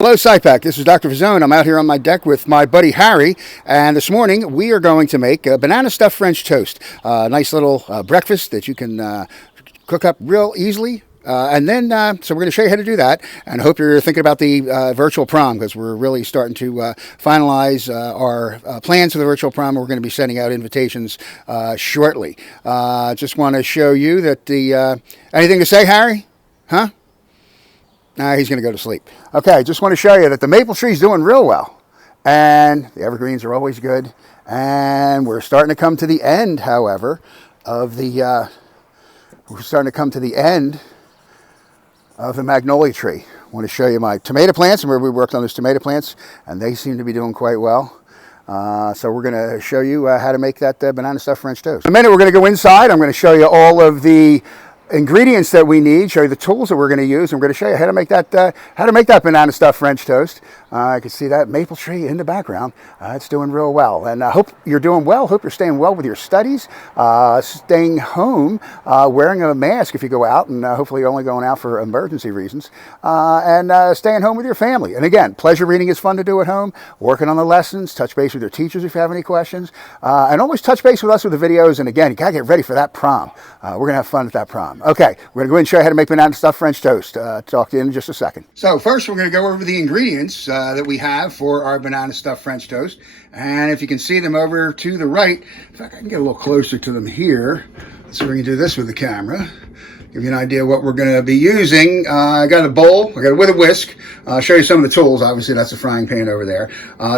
Hello, Sypek. This is Dr. Fazone. I'm out here on my deck with my buddy Harry, and this morning we are going to make a banana stuffed French toast. Nice little breakfast that you can cook up real easily. So we're going to show you how to do that, and I hope you're thinking about the virtual prom, because we're really starting to finalize our plans for the virtual prom. We're going to be sending out invitations shortly. Just want to show you that anything to say, Harry? Huh? Nah, he's going to go to sleep. Okay, just want to show you that the maple tree's doing real well. And the evergreens are always good. And we're starting to come to the end, however, of the magnolia tree. I want to show you my tomato plants and where we worked on those tomato plants, and they seem to be doing quite well. So we're going to show you how to make that banana stuffed French toast. In a minute, we're going to go inside. I'm going to show you all of the ingredients that we need, show you the tools that we're going to use, and we're going to show you how to make that banana stuffed French toast. I can see that maple tree in the background. It's doing real well, and I hope you're doing well. Hope you're staying well with your studies, staying home, wearing a mask if you go out, and hopefully you're only going out for emergency reasons, and staying home with your family. And again, pleasure reading is fun to do at home. Working on the lessons, touch base with your teachers if you have any questions, and always touch base with us with the videos. And again, you gotta get ready for that prom. We're gonna have fun at that prom. Okay, we're gonna go ahead and show you how to make banana stuffed French toast. Talk to you in just a second. So first, we're gonna go over the ingredients that we have for our banana stuffed French toast. And if you can see them over to the right, in fact, I can get a little closer to them here. So we're gonna do this with the camera. Give you an idea what we're going to be using. I got a bowl. I got it with a whisk. I'll show you some of the tools. Obviously, that's the frying pan over there.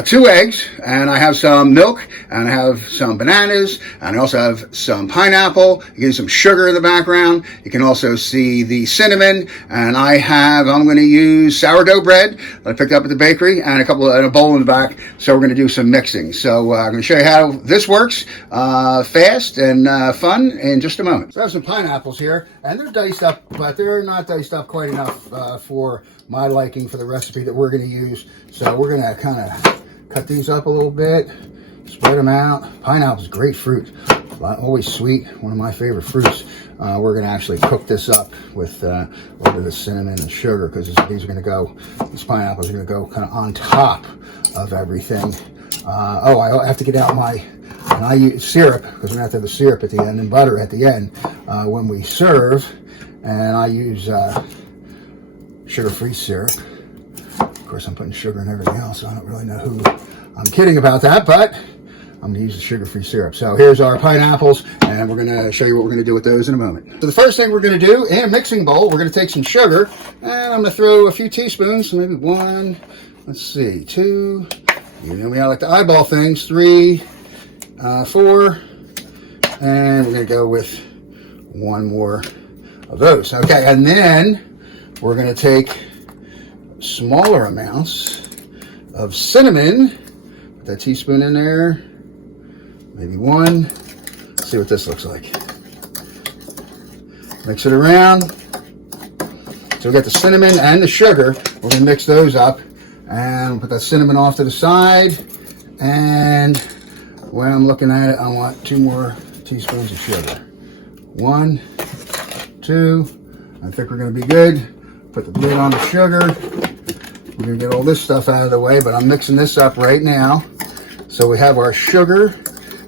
2 eggs, and I have some milk, and I have some bananas, and I also have some pineapple. You get some sugar in the background. You can also see the cinnamon, and I'm going to use sourdough bread that I picked up at the bakery, and a bowl in the back. So we're going to do some mixing. So I'm going to show you how this works fast and fun in just a moment. So I have some pineapples here, and they're diced up, but they're not diced up quite enough for my liking for the recipe that we're going to use. So we're going to kind of cut these up a little bit, spread them out. Pineapple is great fruit, always sweet, one of my favorite fruits. We're going to actually cook this up with a little bit of cinnamon and sugar, because these pineapples are going to go kind of on top of everything. I have to get out and I use syrup, because we're going to have to have the syrup at the end and butter at the end when we serve. And I use sugar-free syrup. Of course, I'm putting sugar in everything else, so I don't really know who I'm kidding about that, but I'm going to use the sugar-free syrup. So here's our pineapples, and we're going to show you what we're going to do with those in a moment. So the first thing we're going to do, in a mixing bowl, we're going to take some sugar, and I'm going to throw a few teaspoons, maybe 1, 2, you know me, I like to eyeball things, 3, 4, and we're going to go with 1 more of those. Okay, and then we're going to take smaller amounts of cinnamon. Put that teaspoon in there, maybe 1. Let's see what this looks like. Mix it around. So we got the cinnamon and the sugar. We're going to mix those up, and we'll put that cinnamon off to the side. And when I'm looking at it, I want 2 more teaspoons of sugar. 1, 2. I think we're going to be good. Put the lid on the sugar. We're going to get all this stuff out of the way, but I'm mixing this up right now. So we have our sugar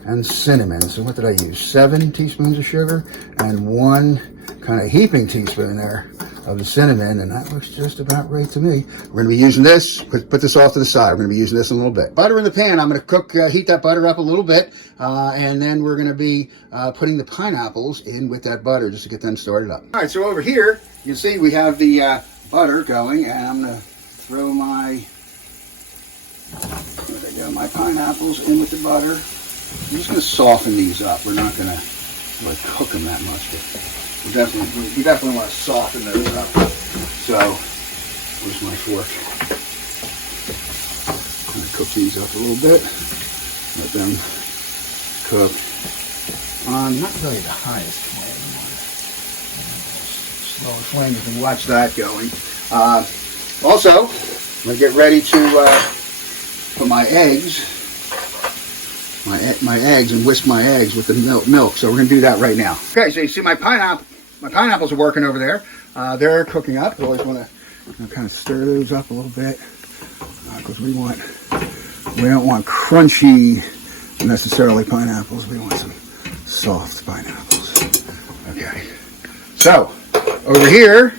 and cinnamon. So what did I use? 7 teaspoons of sugar and 1 kind of heaping teaspoon there of the cinnamon, and that looks just about right to me. We're going to be using this. Put this off to the side. We're going to be using this in a little bit. Butter in the pan. I'm going to heat that butter up a little bit, and then we're going to be putting the pineapples in with that butter just to get them started up. All right, so over here, you can see we have the butter going, and I'm going to throw my pineapples in with the butter. I'm just going to soften these up. We're not going to really cook them that much, but we definitely want to soften those up. So, where's my fork? I'm going to cook these up a little bit. Let them cook on not really the highest flame. Slower flame, you can watch that going. Also, I'm going to get ready to put my eggs. My eggs, and whisk my eggs with the milk. So we're going to do that right now. Okay, so you see my pineapples are working over there. They're cooking up. You always want to kind of stir those up a little bit. because we don't want crunchy necessarily pineapples. We want some soft pineapples. Okay. So over here,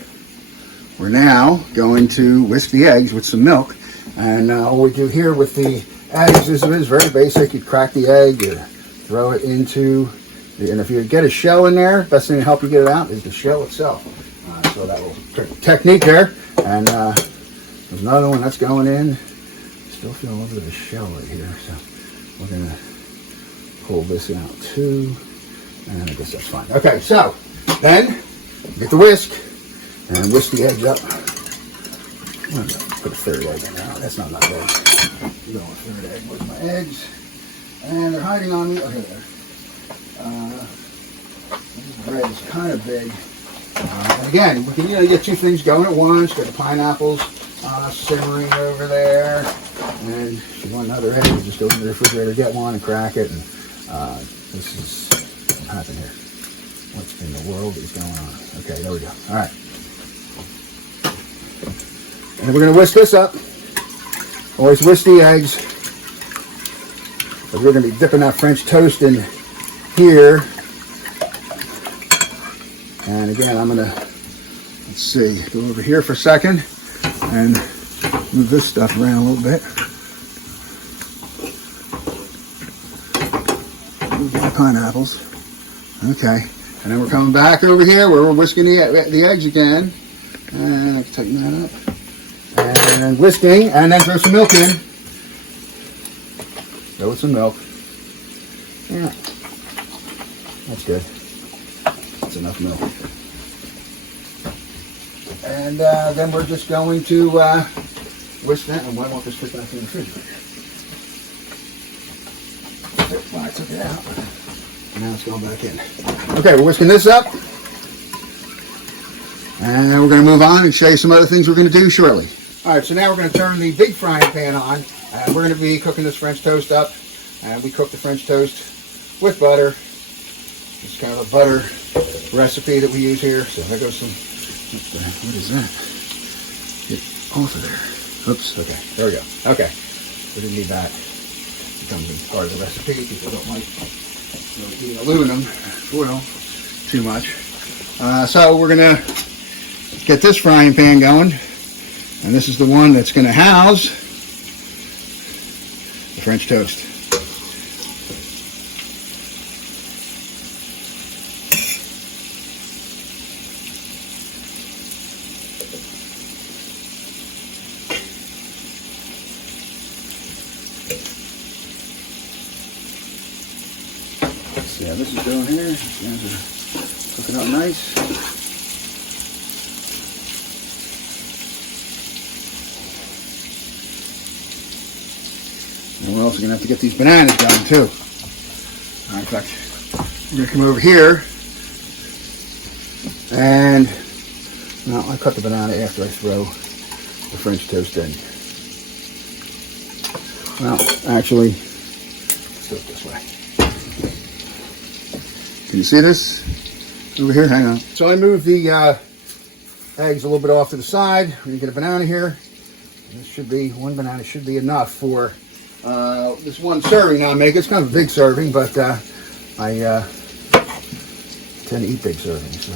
we're now going to whisk the eggs with some milk. And all we do here with the eggs is very basic. You crack the egg, you throw it into, and if you get a shell in there, best thing to help you get it out is the shell itself. So that little technique there. And there's another one that's going in. Still feel a little bit of a shell right here. So we're going to pull this out too. And I guess that's fine. Okay, so then get the whisk and whisk the eggs up. I'm going to put a third egg in there. That's not that big. I'm going with third egg with my eggs. And they're hiding on me. Okay, there. This bread is kind of big. And again, we can get two things going at once. Get the pineapples simmering over there. And if you want another egg, you just go in the refrigerator, get one, and crack it. And this is what happened here. What in the world is going on? Okay, there we go. All right. And we're going to whisk this up. Always whisk the eggs. But we're going to be dipping that French toast in here. And again, I'm going to, let's see, go over here for a second and move this stuff around a little bit. Move my pineapples. Okay. And then we're coming back over here where we're whisking the eggs again. And I can tighten that up. And whisking, and then throw some milk in. Go with some milk. Yeah. That's good. That's enough milk. And then we're just going to whisk that, and why won't this fit back in the refrigerator? Well, I took it out. Now it's going back in. Okay, we're whisking this up. And we're going to move on and show you some other things we're going to do shortly. All right, so now we're going to turn the big frying pan on, and we're going to be cooking this French toast up. And we cook the French toast with butter. It's kind of a butter recipe that we use here. So there goes some, what is that? Get off of there. Oops, okay, there we go. Okay, we didn't need that. It becomes a part of the recipe. People don't like eating aluminum foil too much. So we're going to get this frying pan going. And this is the one that's going to house the French toast. Let's see how this is doing here. These guys are cooking up nice. And we're also going to have to get these bananas done too. In fact, we're going to come over here and, well, I cut the banana after I throw the French toast in. Well, actually, let's do it this way. Can you see this over here? Hang on. So I moved the eggs a little bit off to the side. We're going to get a banana here. This should be, one banana should be enough for this one serving now I make. It's kind of a big serving, but I tend to eat big servings. So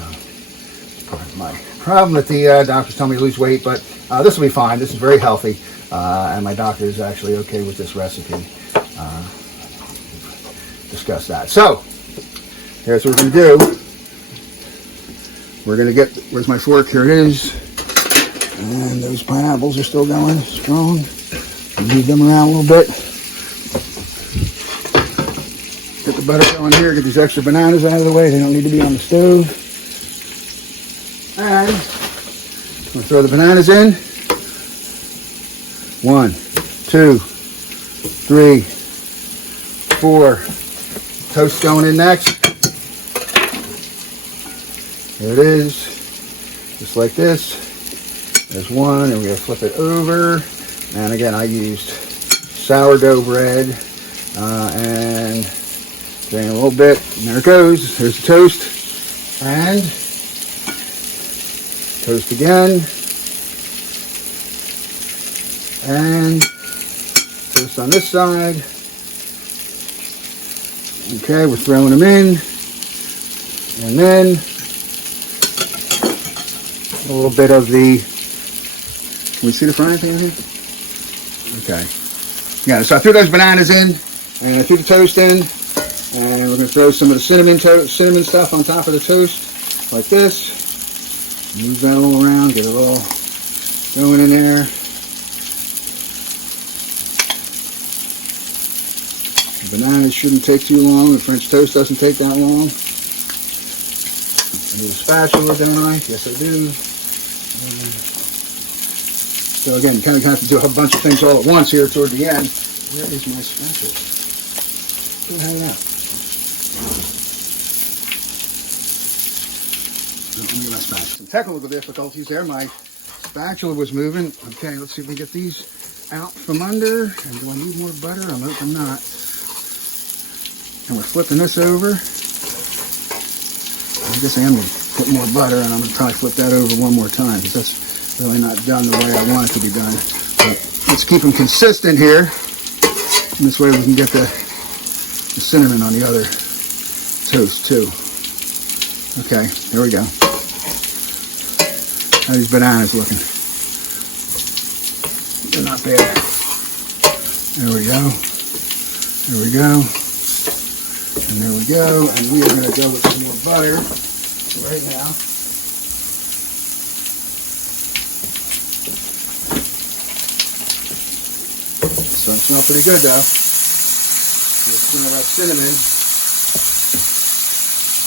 part of my problem that the doctors tell me to lose weight, but this will be fine. This is very healthy, and my doctor is actually okay with this recipe. Discuss that. So here's what we're going to do. We're going to get, where's my fork? Here it is. And those pineapples are still going strong. Move them around a little bit. Get the butter going here. Get these extra bananas out of the way. They don't need to be on the stove. And we'll throw the bananas in. 1, 2, 3, 4. Toast going in next. There it is. Just like this. There's one, and we're going to flip it over. And again, I used sourdough bread and drain a little bit. And there it goes. There's the toast. And toast again. And Toast on this side. Okay, we're throwing them in. And then a little bit of the, can we see the frying pan here? Okay. Yeah, so I threw those bananas in, and I threw the toast in, and we're going to throw some of the cinnamon stuff on top of the toast, like this. Move that all around, get it all going in there. The bananas shouldn't take too long. The French toast doesn't take that long. I need a spatula, don't I? Yes, I do. So again, you kind of have to do a bunch of things all at once here toward the end. Where is my spatula? Where the hell is that? Let me get my spatula. Some technical difficulties there. My spatula was moving. Okay, let's see if we get these out from under. And do I need more butter? I'm hoping not. And we're flipping this over. I guess I am going to put more butter, and I'm going to probably flip that over one more time because that's really not done the way I want it to be done. But let's keep them consistent here. And this way we can get the cinnamon on the other toast too. Okay, here we go. How are these bananas looking? They're not bad. There we go. There we go. And there we go. And we are going to go with some more butter right now. So it smells pretty good though. You smell that cinnamon.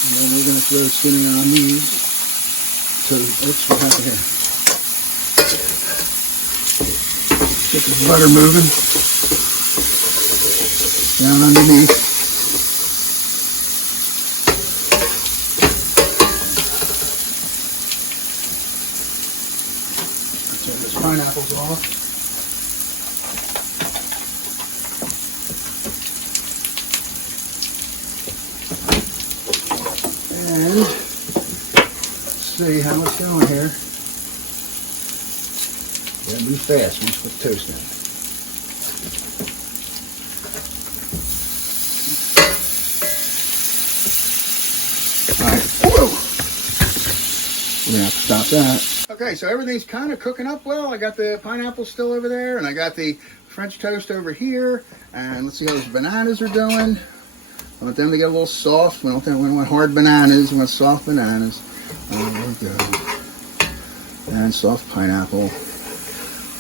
And then we're going to throw cinnamon on these. So, oops, what happened here? Get the butter moving. Down underneath. Turn this pineapples off. And let's see how it's going here. Gotta move fast once we put toast in. Alright, whoa! We're gonna have to stop that. Okay, so everything's kind of cooking up well. I got the pineapple still over there, and I got the French toast over here. And let's see how those bananas are doing. I want them to get a little soft. We don't want hard bananas. We want soft bananas. There we go. And soft pineapple.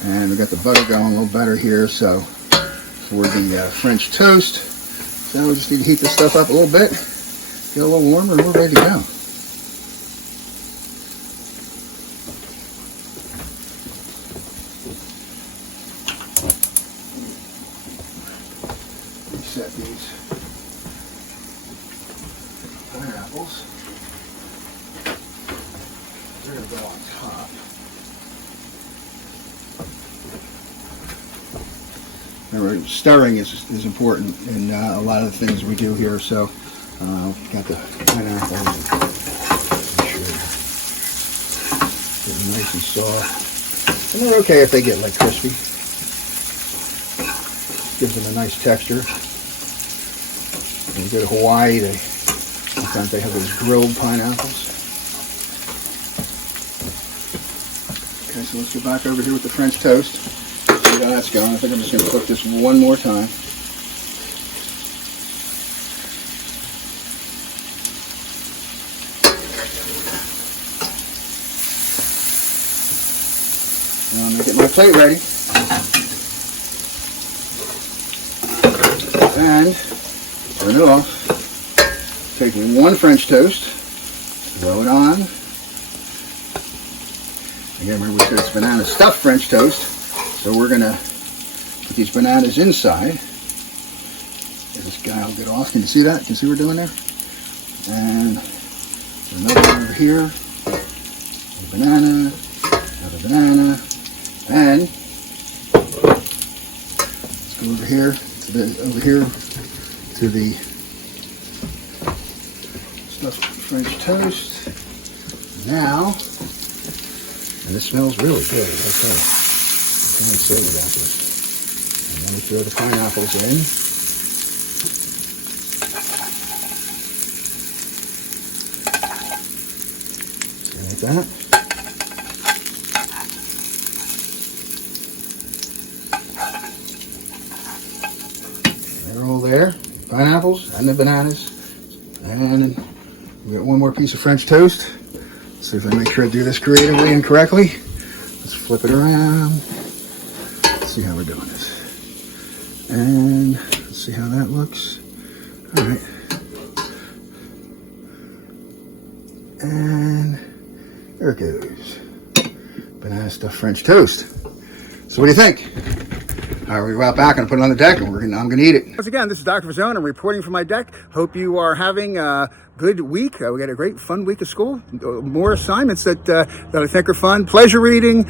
And we got the butter going a little better here. So for the French toast, so we just need to heat this stuff up a little bit, get a little warmer, and we're ready to go. Reset these pineapples. They're going to go on top. Remember, stirring is important in a lot of the things we do here. So, got the pineapples. Make sure they're nice and soft. And they're okay if they get like crispy. Gives them a nice texture. When you go to Hawaii, sometimes they have those grilled pineapples. Okay, so let's go back over here with the French toast. See how that's going. I think I'm just going to cook this one more time. Now I'm going to get my plate ready. And turn it off. Take one French toast, throw it on. Again, remember we said it's banana stuffed French toast, so we're going to put these bananas inside. This guy will get off. Can you see that? Can you see what we're doing there? And another one over here. Another banana, and let's go over here to the stuffed French toast. Now, and this smells really good. Okay, I'm excited about this. And then we throw the pineapples in. Like that. They're all there. Pineapples and the bananas. And we got one more piece of French toast. Let's see if I make sure I do this creatively and correctly. Let's flip it around. Let's see how we're doing this. And let's see how that looks. All right. And there it goes. Banana stuffed French toast. So what do you think? All right, we'll go out back and put it on the deck, and I'm gonna eat it. Once again, this is Dr. Fazone. I'm reporting from my deck. Hope you are having a good week. We got a great, fun week of school. More assignments that I think are fun. Pleasure reading,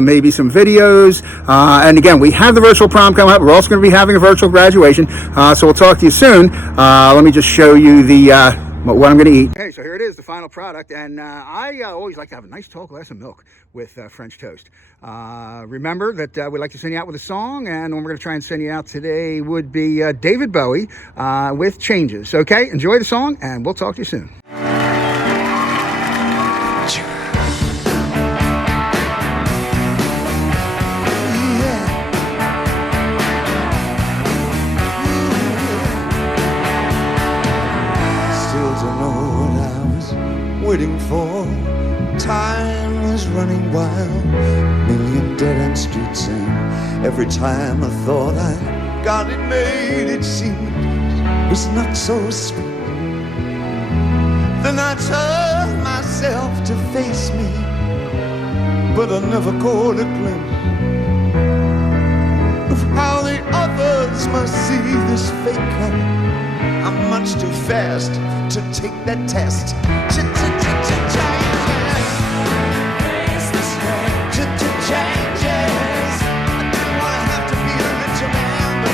maybe some videos. And again, we have the virtual prom coming up. We're also going to be having a virtual graduation. So we'll talk to you soon. Let me just show you the what I'm going to eat. Okay, so here it is, the final product. And I always like to have a nice tall glass of milk with French toast. Remember that we'd like to send you out with a song, and one we're going to try and send you out today would be David Bowie with Changes. Okay, enjoy the song, and we'll talk to you soon. Waiting for time was running wild, million dead-end streets, and every time I thought I got it made, it seemed it was not so sweet. Then I turned myself to face me, but I never caught a glimpse of how the others must see this fake color. I'm much too fast to take that test. Changes. I didn't want to have to be a richer man, but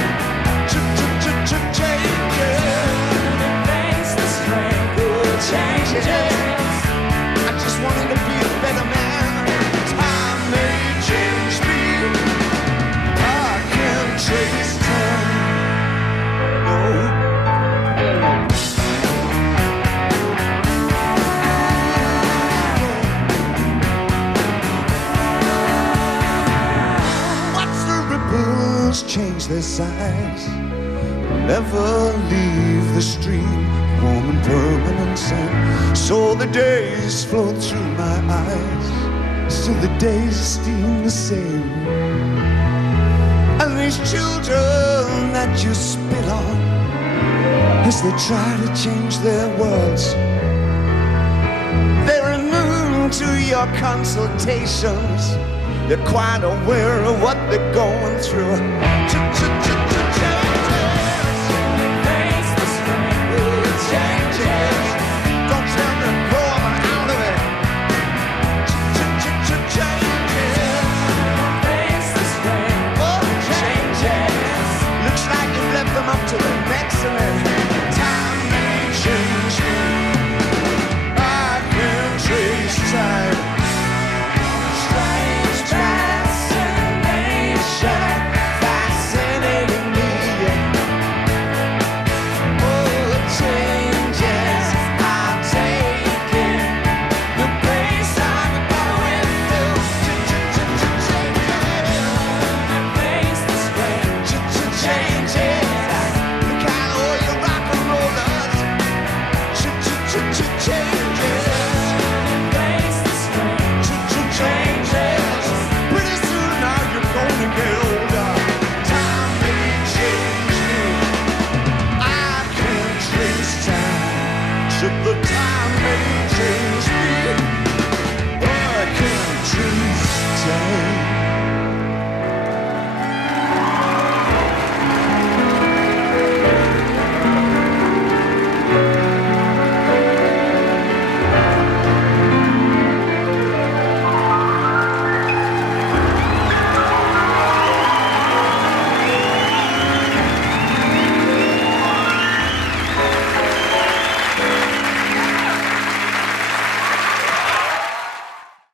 changes. I just wanted to be a better man. Time may change me. I can't trace time. No. Change their size, never leave the stream, warm and permanent sand. So the days flow through my eyes, still the days seem the same. And these children that you spit on, as they try to change their worlds, they're immune to your consultations. They're quite aware of what they're going through.